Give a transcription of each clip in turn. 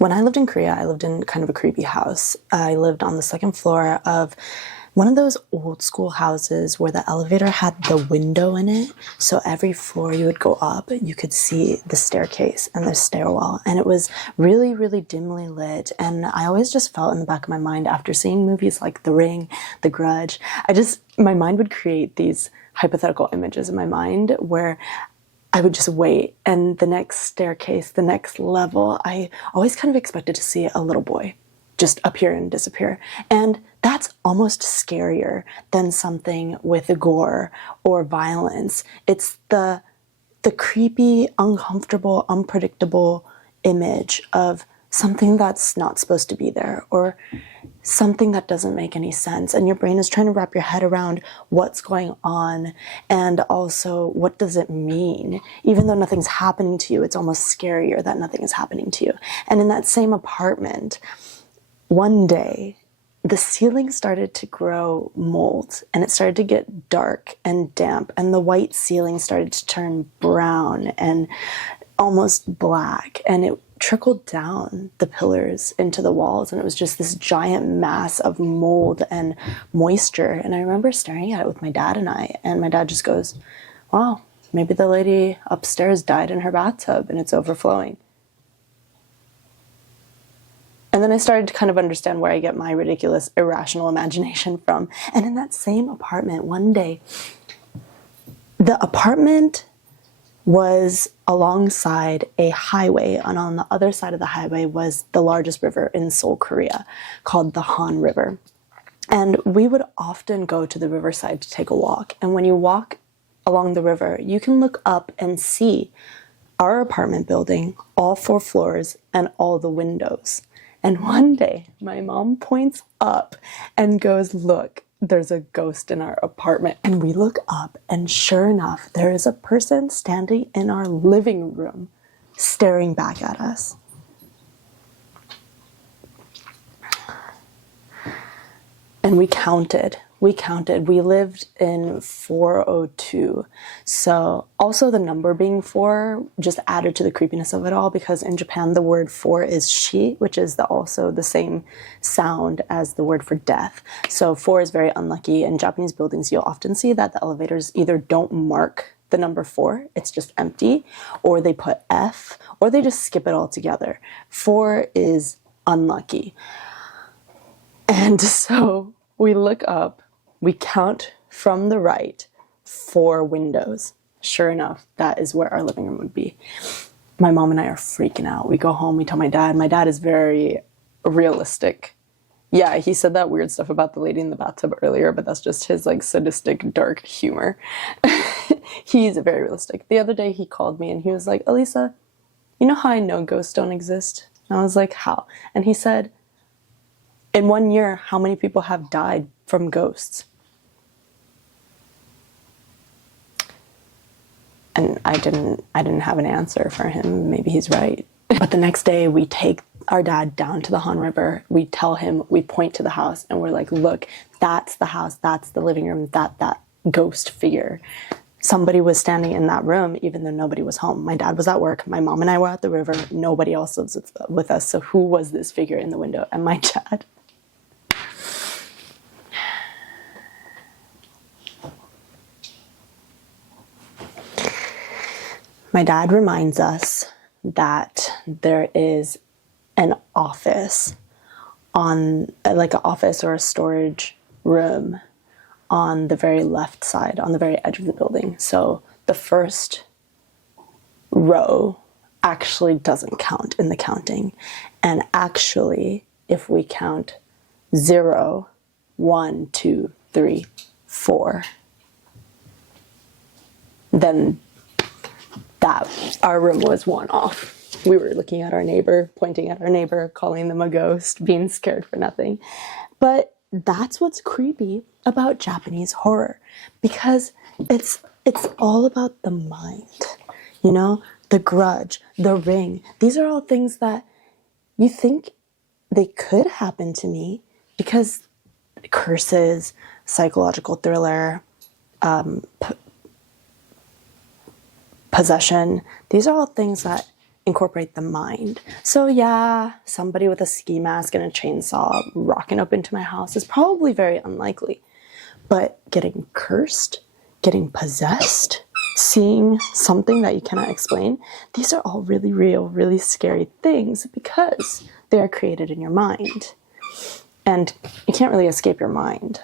When I lived in Korea, I lived in kind of a creepy house. I lived on the second floor of one of those old school houses where the elevator had the window in it. So every floor you would go up, you could see the staircase and the stairwell. And it was really, really dimly lit. And I always just felt in the back of my mind after seeing movies like The Ring, The Grudge, my mind would create these hypothetical images in my mind where I would just wait, and the next staircase, the next level, I always kind of expected to see a little boy just appear and disappear. And that's almost scarier than something with gore or violence. It's the creepy, uncomfortable, unpredictable image of something that's not supposed to be there, or something that doesn't make any sense, and your brain is trying to wrap your head around what's going on, and also what does it mean. Even though nothing's happening to you, it's almost scarier that nothing is happening to you. And in that same apartment, one day the ceiling started to grow mold, and it started to get dark and damp, and the white ceiling started to turn brown and almost black, and it trickled down the pillars into the walls, and it was just this giant mass of mold and moisture. And I remember staring at it with my dad, and my dad just goes, "Wow, maybe the lady upstairs died in her bathtub and it's overflowing." And then I started to kind of understand where I get my ridiculous, irrational imagination from. And in that same apartment, one day, the apartment was alongside a highway, and on the other side of the highway was the largest river in Seoul, Korea, called the Han River. And we would often go to the riverside to take a walk. And when you walk along the river, you can look up and see our apartment building, all 4 floors, and all the windows. And one day, my mom points up and goes, "Look, there's a ghost in our apartment." And we look up, and sure enough, there is a person standing in our living room staring back at us. And we counted. We lived in 402. So also the number being 4 just added to the creepiness of it all, because in Japan the word 4 is shi, which is also the same sound as the word for death. So 4 is very unlucky. In Japanese buildings, you'll often see that the elevators either don't mark the number 4, it's just empty, or they put F, or they just skip it altogether. 4 is unlucky. And so we look up, we count from the right 4 windows. Sure enough, that is where our living room would be. My mom and I are freaking out. We go home, we tell my dad. My dad is very realistic. Yeah, he said that weird stuff about the lady in the bathtub earlier, but that's just his sadistic, dark humor. He's very realistic. The other day he called me and he was like, "Elisa, you know how I know ghosts don't exist?" And I was like, "How?" And he said, "In 1 year, how many people have died from ghosts?" And I didn't have an answer for him. Maybe he's right. But the next day we take our dad down to the Han River. We tell him, we point to the house, and we're like, "Look, that's the house, that's the living room, that ghost figure. Somebody was standing in that room even though nobody was home. My dad was at work, my mom and I were at the river, nobody else was with us. So who was this figure in the window?" And my dad, reminds us that there is an office like an office or a storage room on the very left side, on the very edge of the building. So the first row actually doesn't count in the counting. And actually, if we count 0, 1, 2, 3, 4, then that our room was one off. We were looking at our neighbor, pointing at our neighbor, calling them a ghost, being scared for nothing. But that's what's creepy about Japanese horror, because it's all about the mind. You know, The Grudge, The Ring. These are all things that you think they could happen to me, because curses, psychological thriller, possession, these are all things that incorporate the mind. So yeah, somebody with a ski mask and a chainsaw rocking up into my house is probably very unlikely. But getting cursed, getting possessed, seeing something that you cannot explain, these are all really real, really scary things because they are created in your mind. And you can't really escape your mind.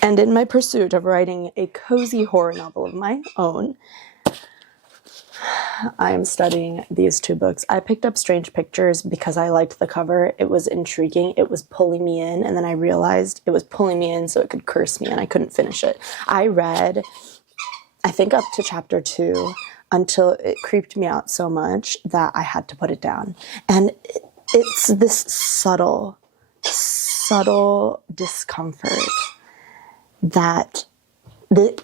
And in my pursuit of writing a cozy horror novel of my own, I am studying these two books. I picked up Strange Pictures because I liked the cover. It was intriguing. It was pulling me in. And then I realized it was pulling me in so it could curse me and I couldn't finish it. I read, I think, up to chapter 2 until it creeped me out so much that I had to put it down. And it's this subtle discomfort that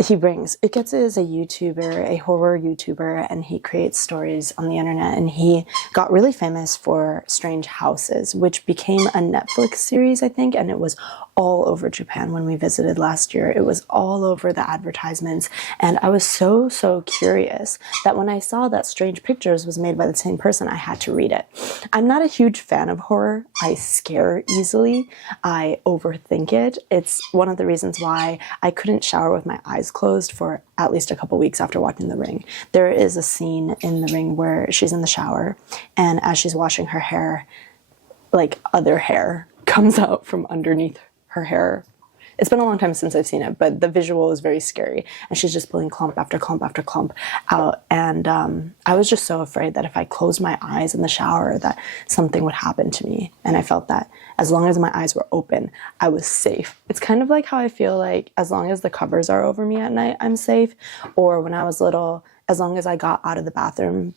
he brings. Uketsu is a YouTuber, a horror YouTuber, and he creates stories on the internet, and he got really famous for Strange Houses, which became a Netflix series, I think, and it was all over Japan when we visited last year. It was all over the advertisements, and I was so curious that when I saw that Strange Pictures was made by the same person, I had to read it. I'm not a huge fan of horror. I scare easily. I overthink it. It's one of the reasons why I couldn't shower with my eyes closed for at least a couple weeks after watching The Ring. There is a scene in The Ring where she's in the shower, and as she's washing her hair, like other hair comes out from underneath her hair. It's been a long time since I've seen it, but the visual is very scary. And she's just pulling clump after clump after clump out. And I was just so afraid that if I closed my eyes in the shower, that something would happen to me. And I felt that as long as my eyes were open, I was safe. It's kind of like how I feel like as long as the covers are over me at night, I'm safe. Or when I was little, as long as I got out of the bathroom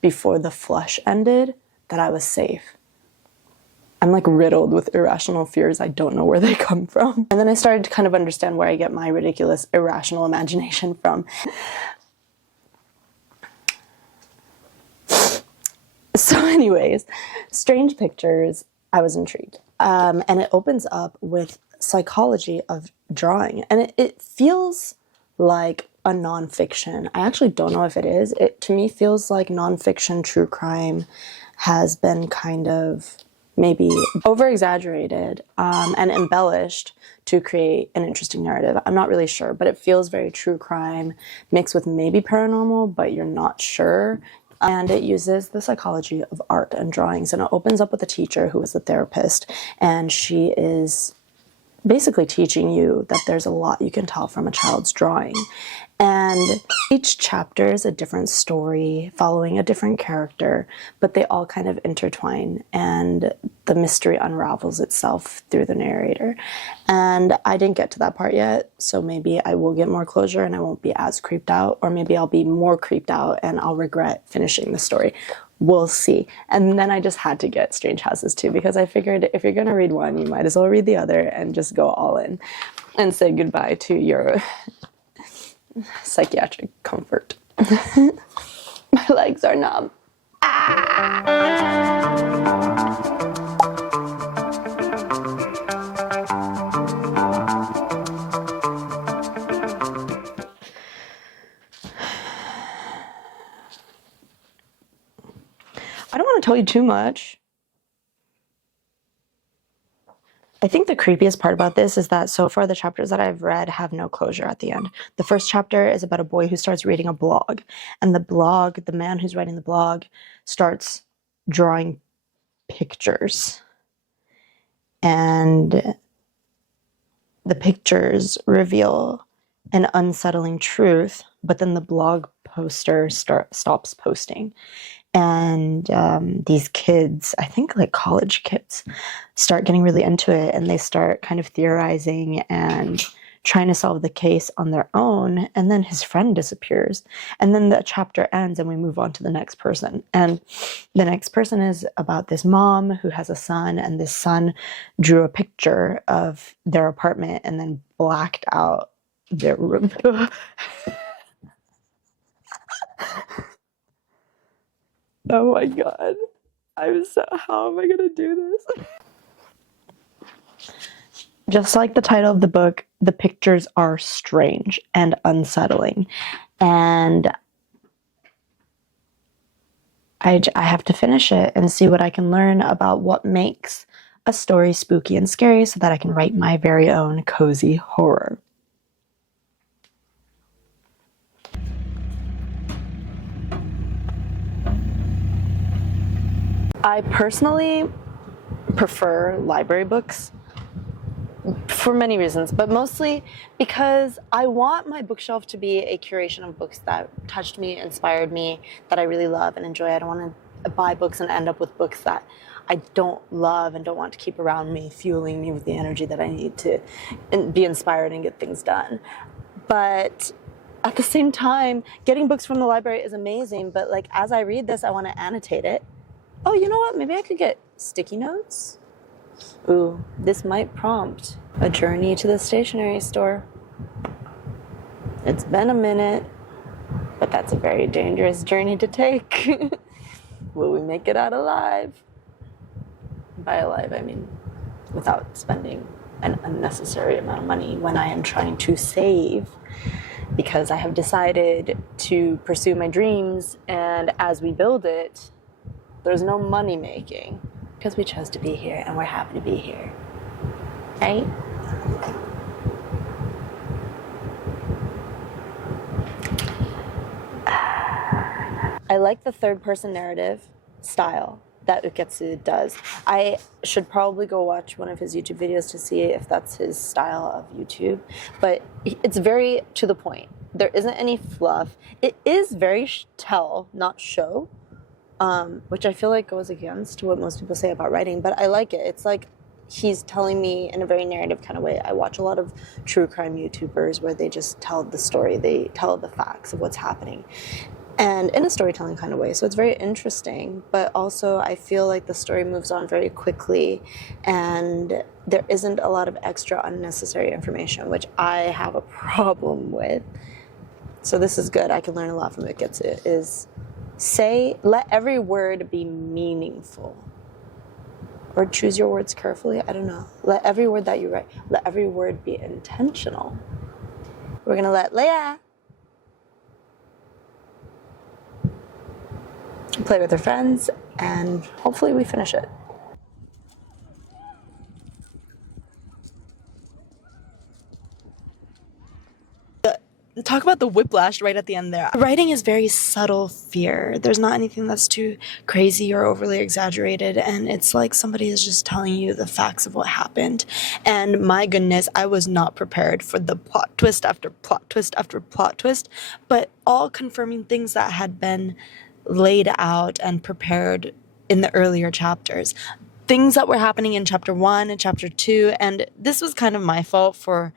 before the flush ended, that I was safe. I'm like riddled with irrational fears. I don't know where they come from. And then I started to kind of understand where I get my ridiculous, irrational imagination from. So anyways, Strange Pictures, I was intrigued. And it opens up with psychology of drawing. And it feels like a nonfiction. I actually don't know if it is. It, to me, feels like nonfiction true crime has been kind of maybe over-exaggerated and embellished to create an interesting narrative. I'm not really sure, but it feels very true crime mixed with maybe paranormal, but you're not sure. And it uses the psychology of art and drawings. And it opens up with a teacher who is a therapist, and she is basically teaching you that there's a lot you can tell from a child's drawing. And each chapter is a different story following a different character, but they all kind of intertwine and the mystery unravels itself through the narrator. And I didn't get to that part yet, so maybe I will get more closure and I won't be as creeped out, or maybe I'll be more creeped out and I'll regret finishing the story. We'll see. And then I just had to get Strange Houses too, because I figured if you're gonna read one, you might as well read the other and just go all in and say goodbye to your psychiatric comfort. My legs are numb. I don't want to tell you too much. I think the creepiest part about this is that so far the chapters that I've read have no closure at the end. The first chapter is about a boy who starts reading a blog, and the man who's writing the blog starts drawing pictures. And the pictures reveal an unsettling truth, but then the blog poster stops posting. And these kids, I think like college kids, start getting really into it, and they start kind of theorizing and trying to solve the case on their own. And then his friend disappears, and then the chapter ends and we move on to the next person. And the next person is about this mom who has a son, and this son drew a picture of their apartment and then blacked out their room. Oh my God. How am I gonna do this? Just like the title of the book, the pictures are strange and unsettling. And I have to finish it and see what I can learn about what makes a story spooky and scary so that I can write my very own cozy horror. I personally prefer library books for many reasons, but mostly because I want my bookshelf to be a curation of books that touched me, inspired me, that I really love and enjoy. I don't want to buy books and end up with books that I don't love and don't want to keep around me, fueling me with the energy that I need to be inspired and get things done. But at the same time, getting books from the library is amazing, but like as I read this, I want to annotate it. Oh, you know what? Maybe I could get sticky notes. Ooh, this might prompt a journey to the stationery store. It's been a minute, but that's a very dangerous journey to take. Will we make it out alive? By alive, I mean without spending an unnecessary amount of money when I am trying to save, because I have decided to pursue my dreams, and as we build it, there's no money making. Because we chose to be here and we're happy to be here, right? I like the third-person narrative style that Uketsu does. I should probably go watch one of his YouTube videos to see if that's his style of YouTube, but it's very to the point. There isn't any fluff. It is very tell, not show. Which I feel like goes against what most people say about writing, but I like it. It's like he's telling me in a very narrative kind of way. I watch a lot of true crime YouTubers where they just tell the story, they tell the facts of what's happening, and in a storytelling kind of way. So it's very interesting, but also I feel like the story moves on very quickly and there isn't a lot of extra unnecessary information, which I have a problem with. So this is good. I can learn a lot from Uketsu. Let every word be meaningful. Or choose your words carefully. I don't know. Let every word that you write, let every word be intentional. We're going to let Leia play with her friends, and hopefully we finish it. Talk about the whiplash right at the end there. Writing is very subtle fear. There's not anything that's too crazy or overly exaggerated, and it's like somebody is just telling you the facts of what happened. And my goodness, I was not prepared for the plot twist after plot twist after plot twist, but all confirming things that had been laid out and prepared in the earlier chapters. Things that were happening in chapter 1 and chapter 2, and this was kind of my fault for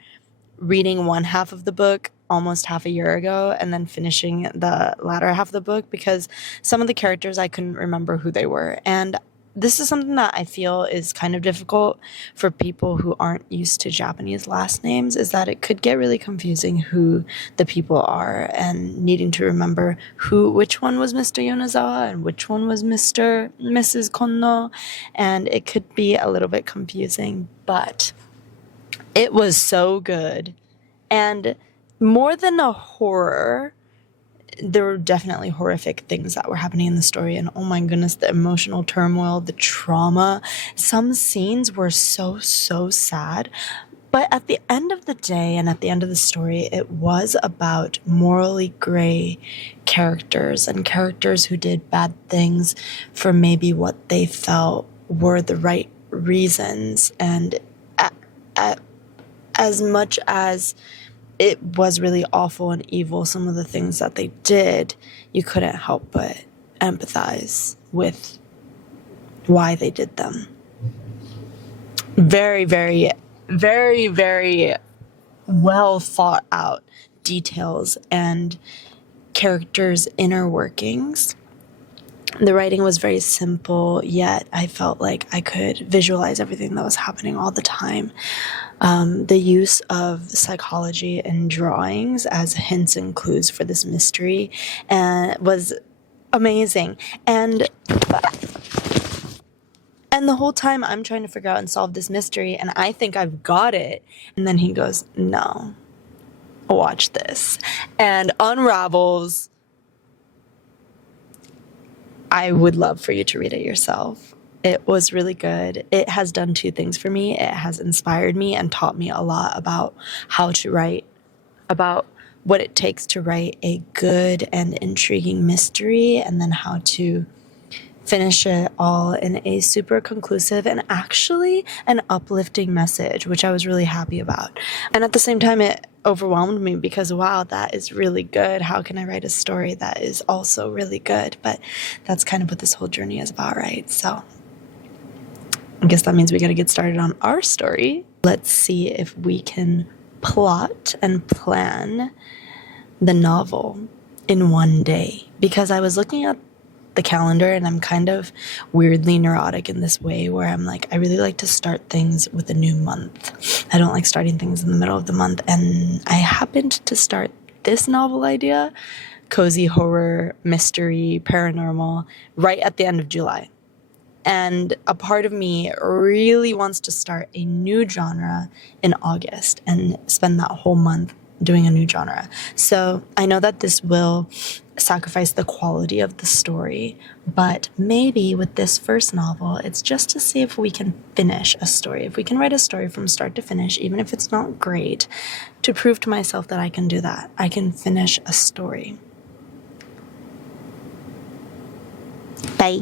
reading one half of the book almost half a year ago and then finishing the latter half of the book, because some of the characters I couldn't remember who they were. And this is something that I feel is kind of difficult for people who aren't used to Japanese last names, is that it could get really confusing who the people are, and needing to remember which one was Mr. Yonezawa and which one was Mrs. Konno, and it could be a little bit confusing, but it was so good. And more than a horror, there were definitely horrific things that were happening in the story, and oh my goodness, the emotional turmoil, the trauma. Some scenes were so sad, but at the end of the day and at the end of the story, it was about morally gray characters, and characters who did bad things for maybe what they felt were the right reasons. And as much as it was really awful and evil, some of the things that they did, you couldn't help but empathize with why they did them. Very, very, very, very well thought out details and characters' inner workings. The writing was very simple, yet I felt like I could visualize everything that was happening all the time. The use of psychology and drawings as hints and clues for this mystery was amazing. And And the whole time I'm trying to figure out and solve this mystery, and I think I've got it. And then he goes, no, watch this. And unravels. I would love for you to read it yourself. It was really good. It has done two things for me. It has inspired me and taught me a lot about how to write, about what it takes to write a good and intriguing mystery, and then how to finish it all in a super conclusive and actually an uplifting message, which I was really happy about. And at the same time, it overwhelmed me because, wow, that is really good. How can I write a story that is also really good? But that's kind of what this whole journey is about, right? So I guess that means we got to get started on our story. Let's see if we can plot and plan the novel in one day, because I was looking at the calendar and I'm kind of weirdly neurotic in this way where I'm like, I really like to start things with a new month. I don't like starting things in the middle of the month. And I happened to start this novel idea, cozy horror, mystery, paranormal, right at the end of July. And a part of me really wants to start a new genre in August and spend that whole month doing a new genre. So I know that this will sacrifice the quality of the story, but maybe with this first novel, it's just to see if we can finish a story, if we can write a story from start to finish, even if it's not great, to prove to myself that I can do that. I can finish a story. Bye.